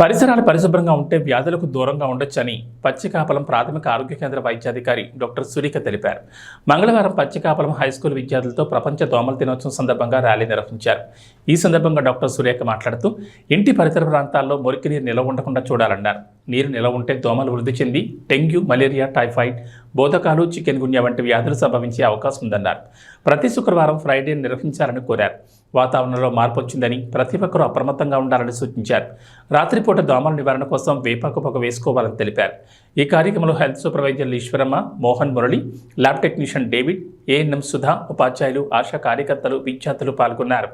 పరిసరాలు పరిశుభ్రంగా ఉంటే వ్యాధులకు దూరంగా ఉండొచ్చని పచ్చికాపలం ప్రాథమిక ఆరోగ్య కేంద్ర వైద్యాధికారి డాక్టర్ సురేఖ తెలిపారు. మంగళవారం పచ్చికాపలం హైస్కూల్ విద్యార్థులతో ప్రపంచ దోమల దినోత్సవం సందర్భంగా ర్యాలీ నిర్వహించారు. ఈ సందర్భంగా డాక్టర్ సురేఖ మాట్లాడుతూ ఇంటి పరిసర ప్రాంతాల్లో మురికి నీరు నిల్వ ఉండకుండా చూడాలన్నారు. నీరు నిల్వ ఉంటే దోమలు వృద్ధి చెంది డెంగ్యూ, మలేరియా, టైఫాయిడ్, బోధకాలు, చికెన్ గున్యా వంటి వ్యాధులు సంభవించే అవకాశం ఉందన్నారు. ప్రతి శుక్రవారం ఫ్రైడే నిర్వహించాలని కోరారు. వాతావరణంలో మార్పు వచ్చిందని ప్రతి ఒక్కరూ అప్రమత్తంగా ఉండాలని సూచించారు. రాత్రిపూట దోమల నివారణ కోసం వేపాకు పొగ వేసుకోవాలని తెలిపారు. ఈ కార్యక్రమంలో హెల్త్ సూపర్వైజర్లు Eshwaramma, Mohan Murali, lab technician David, ANM Sudha, ఉపాధ్యాయులు, ఆశా కార్యకర్తలు, విద్యార్థులు పాల్గొన్నారు.